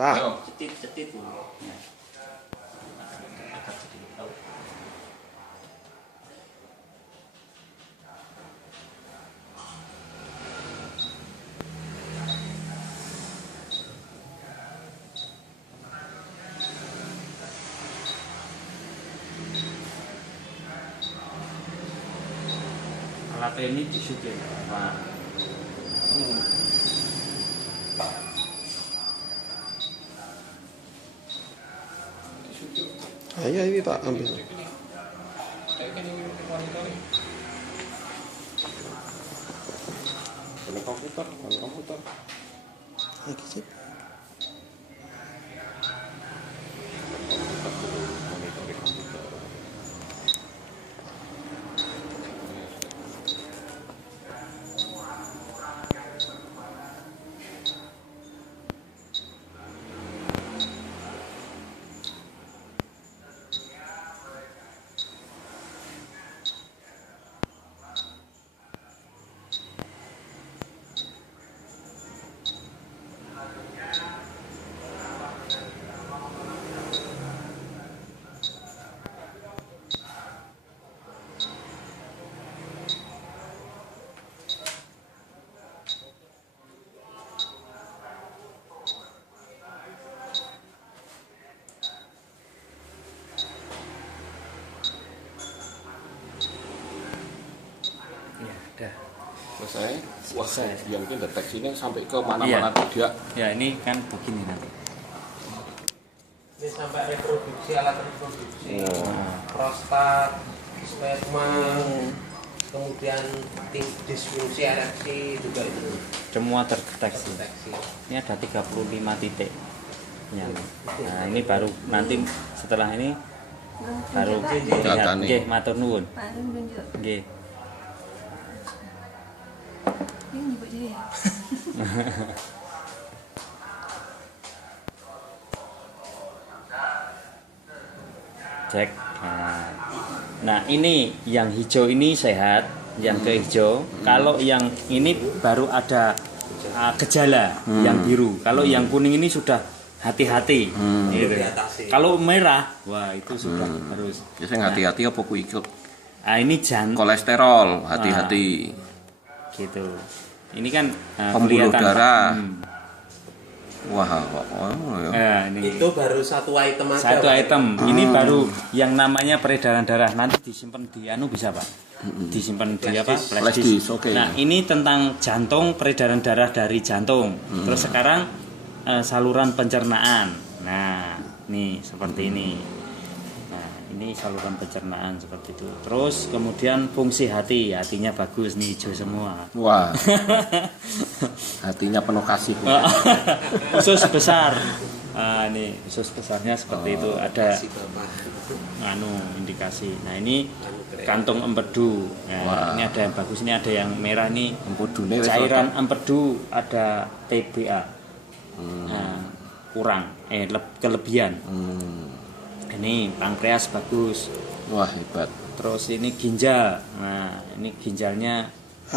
Nah. Cetit dulu. Ya. Alat ini disukin, Pak. Ayo ini tak ambil. Komputer. Lagi sip. Selesai. Wah, Selesai. dia mungkin deteksinya sampai ke mana-mana tidak. Ya ini kan begini nanti. Ini sampai reproduksi, alat reproduksi, prostat, sperma, kemudian disfungsi ereksi juga itu Semua terdeteksi. deteksi. Ini ada 35 titik. Ya. Nah, ini baru nanti setelah ini baru lihat. Nggih, matur nuwun. Pak Arun tunjuk. Nggih. Ini nyebut dia ya. Cek. Nah, ini yang hijau ini sehat, yang ke hijau. Kalau yang ini baru ada gejala yang biru. Kalau yang kuning ini sudah hati-hati. Gitu. Kalau merah, wah itu sudah harus. Biasanya hati-hati apa ku ikut Ah ini kolesterol, hati-hati. Gitu. Ini kan Pembuluh kelihatan, darah. Pak. Wah, ya. Ini Itu baru satu item aja. satu item. Ini baru yang namanya peredaran darah. Nanti disimpan di anu bisa, Pak. Disimpan di apa? Flash disk, oke. Nah, ini tentang jantung, peredaran darah dari jantung. Terus sekarang saluran pencernaan. Nah, nih seperti ini. Nah, ini saluran pencernaan seperti itu. Terus kemudian fungsi hati, hatinya bagus nih, hijau semua. Wah. Hatinya penuh kasih. Usus besar. Ini usus besarnya seperti itu. Ada Si Bapak. anu indikasi. Nah, ini kantung empedu. Nah, ini ada yang bagus, ini ada yang merah nih. Empedune wis Cairan empedu ada TBA. Nah, kurang kelebihan. Ini pankreas bagus. wah hebat. Terus ini ginjal. Nah, ini ginjalnya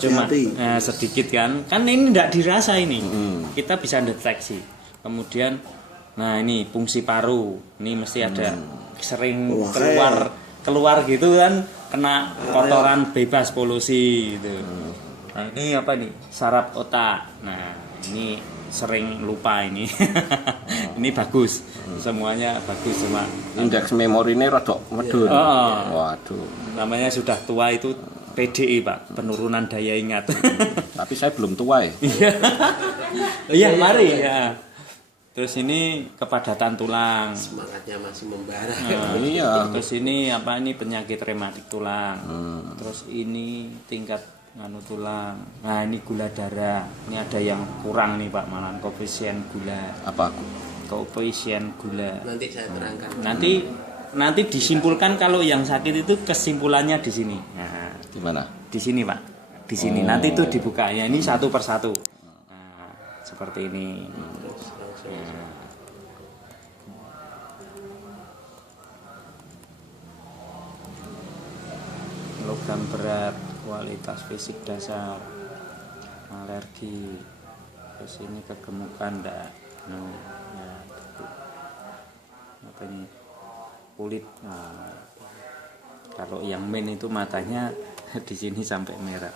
cuma Hati-hati. sedikit kan. Kan ini tidak dirasa ini. Kita bisa deteksi. Kemudian nah ini fungsi paru. Ini mesti ada sering Wah, keluar gitu kan, kena kotoran bebas polusi gitu. Nah, ini apa nih? Saraf otak. Nah, ini sering lupa ini. Ini bagus. Semuanya bagus cuma Indeks memorinya rada medun. Oh. Waduh. namanya sudah tua itu PDI, Pak, penurunan daya ingat. Tapi saya belum tua ya. Iya, mari ya. Terus ini kepadatan tulang. Semangatnya masih membara. Iya. Terus ini apa, ini penyakit rematik tulang. Terus ini tingkat nganu tulang. Nah, ini gula darah. Ini ada yang kurang nih, Pak, malahan koefisien gula. Apa? Koefisien gula. Nanti saya terangkan. Nanti disimpulkan kalau yang sakit itu kesimpulannya di sini. Nah, Di mana? di sini, Pak. Di sini nanti itu dibuka ya, ini satu persatu. Nah, seperti ini. Logam berat, kualitas fisik dasar, alergi, terus ini kegemukan enggak, ya, kulit. Nah, kalau yang main itu matanya di sini sampai merah.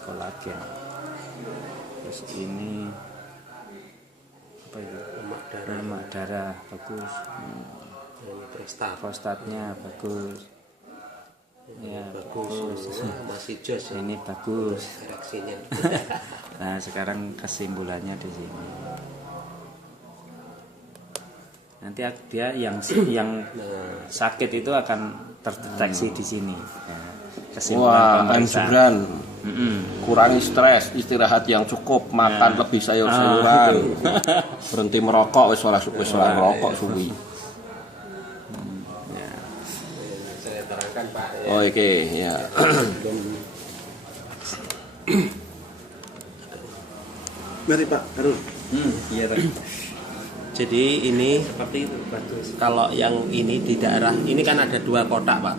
Kolagen. Terus ini apa itu? Lemak darah bagus. Prostatnya bagus. Ya, bagus. Masih jos ya. Ini bagus. Ereksinya. Nah, sekarang kesimpulannya di sini. Nanti dia yang sakit itu akan terdeteksi di sini. Ya, kesimpulan pemeriksaan. Anjuran. Kurangi stres, istirahat yang cukup, makan lebih sayur-sayuran. Berhenti merokok, wis ora merokok suwi. Saya terangkan Pak. Ya. Oh, oke, ya. Mari Pak Harun. Iya, Pak. Jadi ini seperti itu bagus. Kalau yang ini di daerah ini kan ada 2 kotak Pak.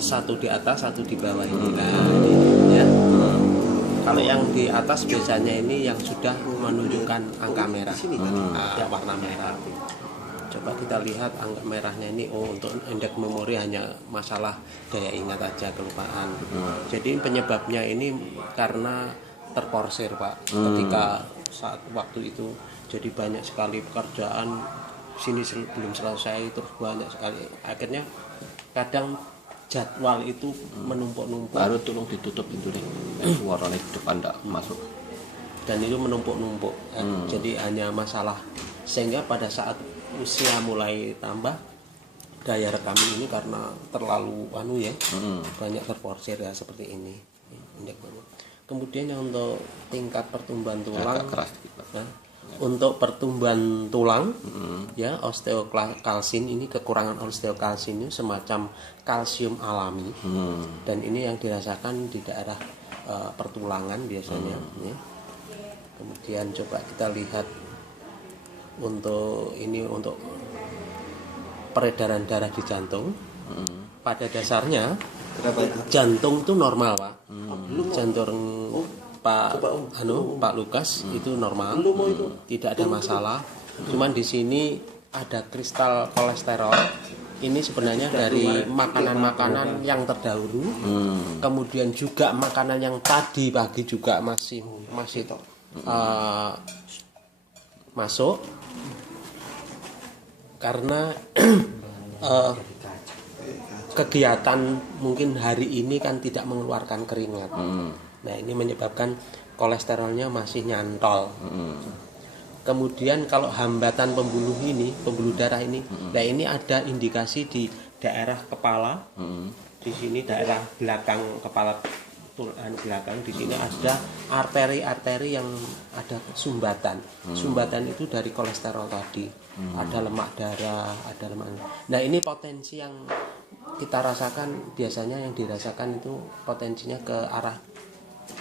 Satu di atas, satu di bawah ini. Nah, ini ya. Kalau yang di atas biasanya ini yang sudah menunjukkan angka merah, warna merah. Coba kita lihat angka merahnya ini. Oh, untuk indeks memori hanya masalah daya ingat aja, kelupaan. Jadi penyebabnya ini karena terporsir Pak. Ketika saat waktu itu jadi banyak sekali pekerjaan, sini belum selesai, terus banyak sekali. Akhirnya kadang jadwal itu menumpuk-numpuk. Baru tolong ditutup pintu nih. Suaranya di depan enggak masuk. Dan itu menumpuk-numpuk. Jadi hanya masalah, sehingga pada saat usia mulai tambah, daya rekam ini karena terlalu banyak terporsir ya seperti ini. Kemudian yang untuk tingkat pertumbuhan tulang, Agak keras gitu. untuk pertumbuhan tulang, ya osteokalsin ini, kekurangan osteokalsin ini semacam kalsium alami, dan ini yang dirasakan di daerah pertulangan biasanya. Ya. Kemudian coba kita lihat untuk peredaran darah di jantung. Pada dasarnya jantung itu normal Pak. Jantung Pak Lukas itu normal, tidak ada masalah. Cuman di sini ada kristal kolesterol. Ini sebenarnya dari makanan-makanan yang terdahulu, kemudian juga makanan yang tadi pagi juga masih masuk, karena kegiatan mungkin hari ini kan tidak mengeluarkan keringat. Nah, ini menyebabkan kolesterolnya masih nyantol. Kemudian kalau hambatan pembuluh darah ini, nah ini ada indikasi di daerah kepala. Di sini daerah belakang kepala, belakang di sini ada arteri-arteri yang ada sumbatan. Sumbatan itu dari kolesterol tadi. Ada lemak darah, ada lemak. Nah, ini potensi yang kita rasakan, biasanya yang dirasakan itu potensinya ke arah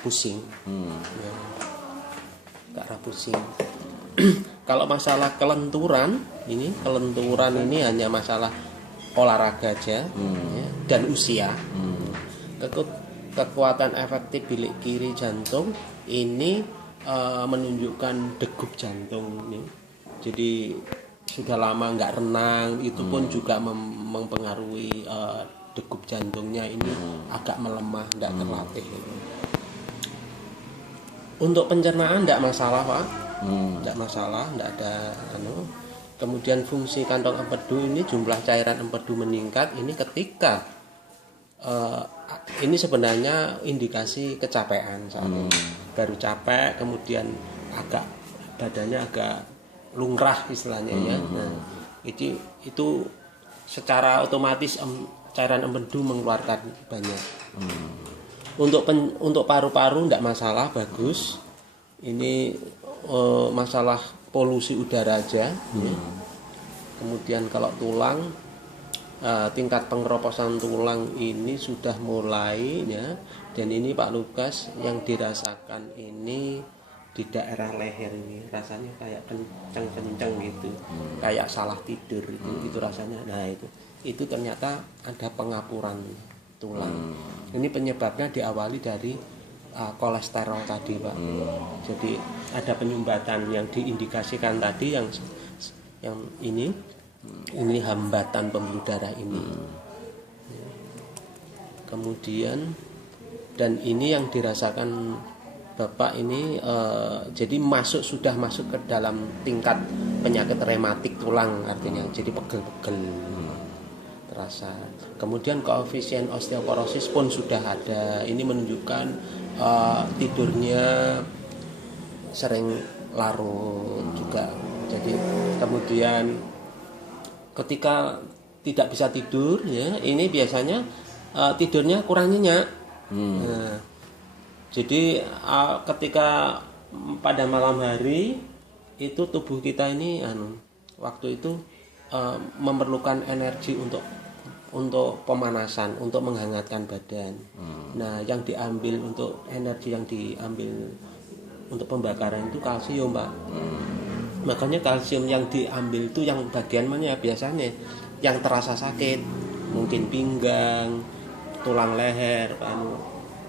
pusing, ya, ke arah pusing. Kalau masalah kelenturan ini hanya masalah olahraga aja, ya, dan usia. Kekuatan efektif bilik kiri jantung ini menunjukkan degup jantung ini. Jadi sudah lama nggak renang, itu pun juga mempengaruhi degup jantungnya ini agak melemah, nggak terlatih. Untuk pencernaan tidak masalah Pak, tidak masalah, tidak ada Kemudian fungsi kantong empedu ini, jumlah cairan empedu meningkat. Ini ketika ini sebenarnya indikasi kecapean saat ini. Baru capek, kemudian badannya agak lungrah istilahnya ya. Nah, itu secara otomatis cairan empedu mengeluarkan banyak. Untuk paru-paru tidak masalah, bagus. Ini masalah polusi udara aja. Ya. Kemudian kalau tulang, tingkat pengeroposan tulang ini sudah mulai ya. Dan ini Pak Lukas yang dirasakan ini di daerah leher ini, rasanya kayak kenceng-kenceng gitu, kayak salah tidur itu rasanya. Nah, itu ternyata ada pengapuran tulang. Ini penyebabnya diawali dari kolesterol tadi Pak. Jadi ada penyumbatan yang diindikasikan tadi, yang yang ini hambatan pembuluh darah ini. Kemudian dan ini yang dirasakan Bapak ini jadi sudah masuk ke dalam tingkat penyakit rematik tulang, artinya jadi pegel-pegel terasa. Kemudian koefisien osteoporosis pun sudah ada. Ini menunjukkan tidurnya sering larut juga. Jadi kemudian ketika tidak bisa tidur ya, ini biasanya tidurnya kurang nyenyak. Nah, jadi ketika pada malam hari itu tubuh kita ini waktu itu memerlukan energi untuk pemanasan, untuk menghangatkan badan. Nah, yang diambil untuk energi yang diambil untuk pembakaran itu kalsium, Pak. Makanya kalsium yang diambil itu yang bagian mana biasanya yang terasa sakit, mungkin pinggang, tulang leher,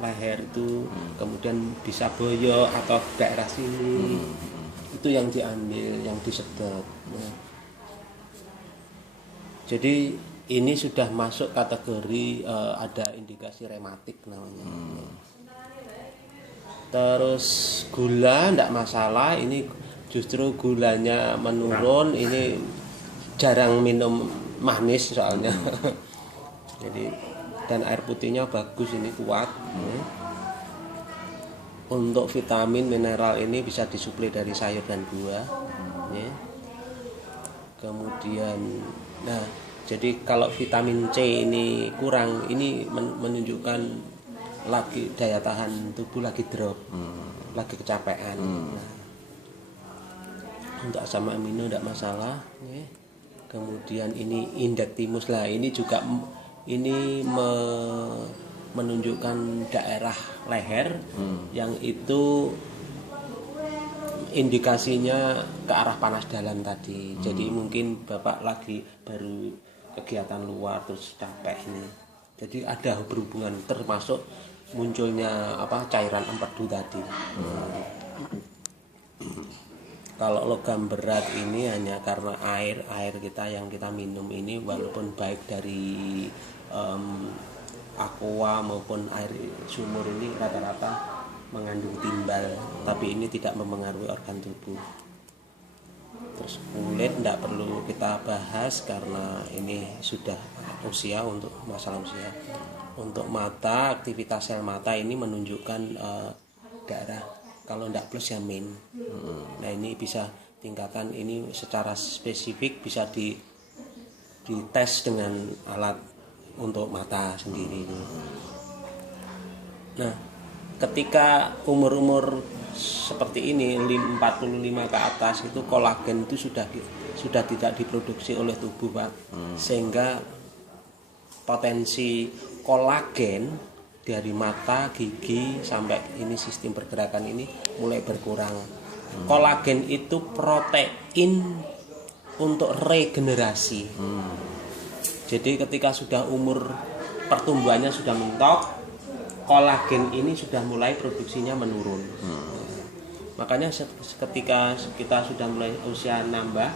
leher itu, kemudian bisa boyok atau daerah sini, itu yang diambil, yang disedot. Nah, jadi ini sudah masuk kategori ada indikasi rematik namanya. Terus gula tidak masalah, ini justru gulanya menurun, ini jarang minum manis soalnya. Jadi dan air putihnya bagus, ini kuat. Untuk vitamin mineral ini bisa disuplai dari sayur dan buah. Kemudian, nah jadi kalau vitamin C ini kurang, ini menunjukkan lagi daya tahan tubuh lagi drop, lagi kecapean. Nah, untuk asam amino tidak masalah. Kemudian ini indeks thymus lah, ini juga menunjukkan daerah leher yang itu indikasinya ke arah panas dalam tadi. Jadi mungkin Bapak lagi baru kegiatan luar terus capek ini. Jadi ada berhubungan, termasuk munculnya cairan empedu tadi. Kalau logam berat ini hanya karena air kita yang kita minum ini, walaupun baik dari aqua maupun air sumur ini rata-rata mengandung timbal, tapi ini tidak mempengaruhi organ tubuh. Terus kulit tidak perlu kita bahas karena ini sudah usia, untuk masalah usia. Untuk mata, aktivitas sel mata ini menunjukkan darah. Kalau tidak plus ya min. Nah, ini bisa tingkatan ini secara spesifik bisa dites dengan alat untuk mata sendiri. Nah, ketika umur seperti ini 45 ke atas itu kolagen itu sudah tidak diproduksi oleh tubuh, Pak. Sehingga potensi kolagen dari mata, gigi sampai ini sistem pergerakan ini mulai berkurang. Kolagen itu protein untuk regenerasi. Jadi ketika sudah umur pertumbuhannya sudah mentok, kolagen ini sudah mulai produksinya menurun. Makanya ketika kita sudah mulai usia nambah,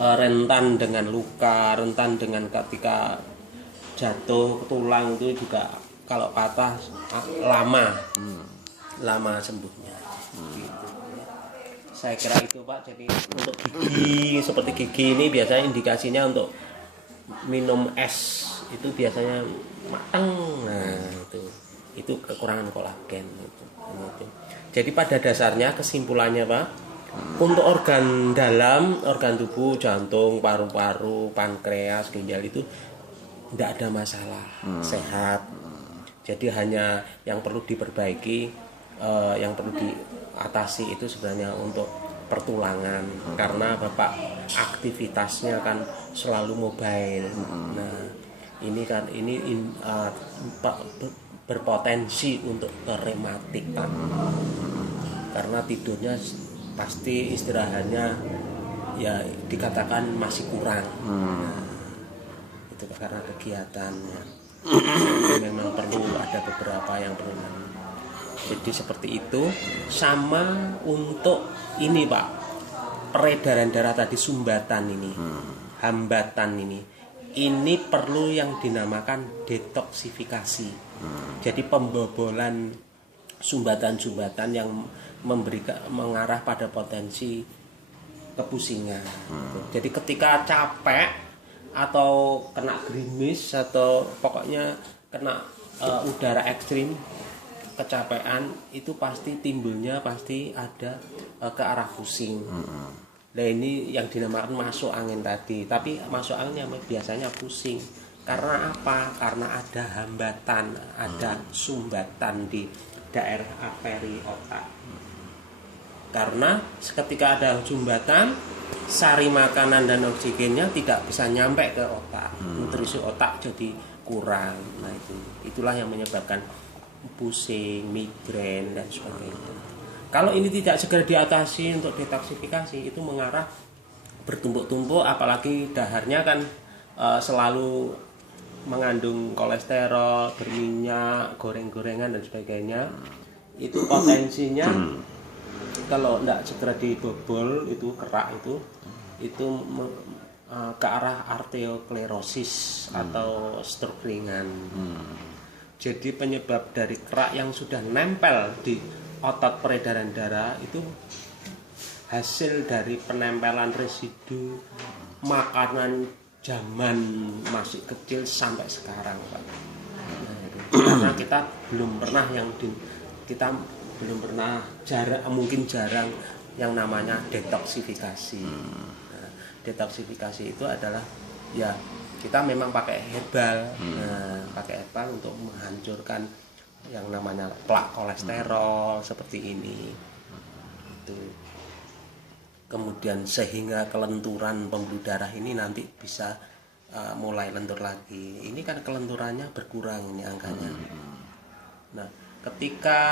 rentan dengan luka, rentan dengan ketika jatuh tulang itu juga kalau patah lama sembuhnya. Gitu. Saya kira itu, Pak. Jadi untuk gigi, seperti gigi ini biasanya indikasinya untuk minum es itu biasanya matang. Nah, itu kekurangan kolagen itu. Jadi pada dasarnya kesimpulannya, Pak, untuk organ dalam, organ tubuh, jantung, paru-paru, pankreas, ginjal itu tidak ada masalah, sehat. Jadi hanya yang perlu diperbaiki, yang perlu diatasi itu sebenarnya untuk pertulangan, karena Bapak aktivitasnya kan selalu mobile. Nah, ini kan berpotensi untuk rematik, Pak. Karena tidurnya pasti istirahatnya ya dikatakan masih kurang. Nah, itu karena kegiatannya. Memang perlu ada beberapa yang perlu. Jadi seperti itu. Sama untuk ini, Pak, peredaran darah tadi, sumbatan ini, hambatan ini perlu yang dinamakan detoksifikasi. Jadi pembobolan sumbatan-sumbatan yang mengarah pada potensi kepusingan. Jadi ketika capek atau kena gerimis atau pokoknya kena udara ekstrim, kecapean, itu pasti timbulnya pasti ada ke arah pusing. Nah ini yang dinamakan masuk angin tadi. Tapi masuk angin yang biasanya pusing. Karena apa? Karena ada hambatan, ada sumbatan di daerah arteri otak. Karena ketika ada sumbatan, sari makanan dan oksigennya tidak bisa nyampe ke otak. Nutrisi otak jadi kurang. Nah itulah yang menyebabkan pusing, migrain dan sebagainya. Kalau ini tidak segera diatasi untuk detoksifikasi, itu mengarah bertumpuk-tumpuk, apalagi daharnya kan selalu mengandung kolesterol, berminyak, goreng-gorengan dan sebagainya. Itu potensinya kalau tidak segera dibobol, itu kerak itu ke arah arteriosklerosis atau stroke ringan. Jadi penyebab dari kerak yang sudah nempel di otot peredaran darah itu hasil dari penempelan residu makanan zaman masih kecil sampai sekarang, Pak. Karena kita belum pernah mungkin jarang yang namanya detoksifikasi. Nah, detoksifikasi itu adalah ya kita memang pakai herbal, pakai herbal untuk menghancurkan yang namanya plak kolesterol seperti ini. Itu. Kemudian sehingga kelenturan pembuluh darah ini nanti bisa mulai lentur lagi. Ini kan kelenturannya berkurang ini angkanya. Nah, ketika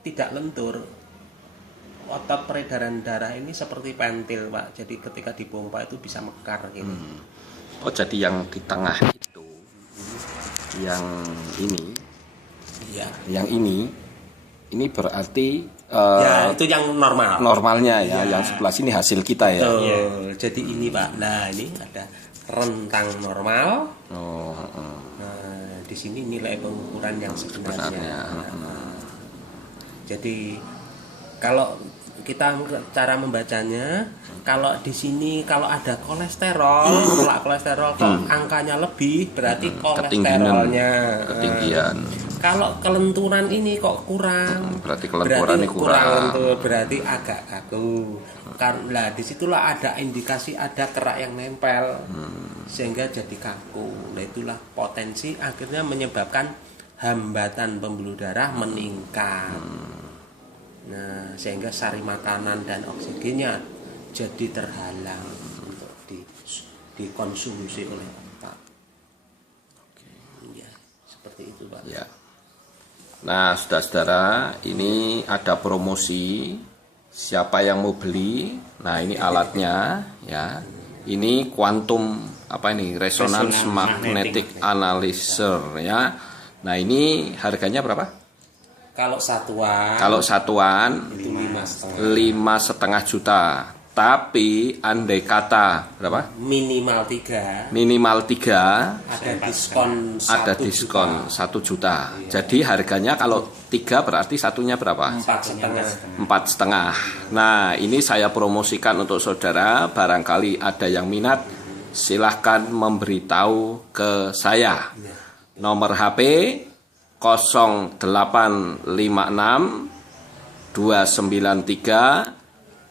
tidak lentur, otot peredaran darah ini seperti pentil, Pak. Jadi ketika dipompa itu bisa mekar gini. Oh, jadi yang di tengah itu, yang ini, ya. Yang ini berarti ya itu yang normal. Normalnya ya, yang sebelah sini hasil kita ya. Betul. Jadi ini, Pak. Nah, ini ada rentang normal. Nah, di sini nilai pengukuran yang sebenarnya. Jadi kalau kita cara membacanya, kalau di sini kalau ada kolesterol, kolesterol kok angkanya lebih, berarti kolesterolnya ketinggian. Kalau kelenturan ini kok kurang, berarti kelenturan ini kurang lentur, berarti agak kaku. Karena disitulah ada indikasi ada kerak yang nempel, sehingga jadi kaku. Nah itulah potensi akhirnya menyebabkan hambatan pembuluh darah meningkat. Nah, sehingga sari makanan dan oksigennya jadi terhalang untuk dikonsumsi oleh otak. Ya, seperti itu, Pak. Ya. Nah, saudara-saudara, ini ada promosi. Siapa yang mau beli? Nah, ini alatnya, ya. Ini quantum resonance magnetic analyzer, ya. Nah, ini harganya berapa? Kalau satuan itu 5,5 juta. Tapi andai kata berapa? Minimal 3. Ada diskon 1 juta. Jadi harganya kalau 3 berarti satunya berapa? 4,5. Nah, ini saya promosikan untuk saudara. Barangkali ada yang minat, silahkan memberitahu ke saya. Nomor HP 0856 293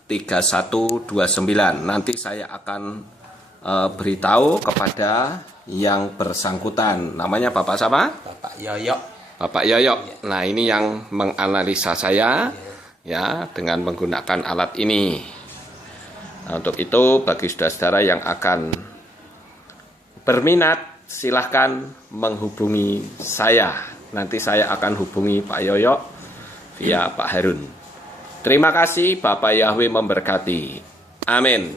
3129. Nanti saya akan beritahu kepada yang bersangkutan. Namanya Bapak siapa? Bapak Yoyok. Bapak Yoyok. Nah, ini yang menganalisa saya ya dengan menggunakan alat ini. Nah, untuk itu bagi saudara-saudara yang akan berminat, silahkan menghubungi saya. Nanti saya akan hubungi Pak Yoyok via Pak Harun. Terima kasih, Bapak Yahweh memberkati. Amin.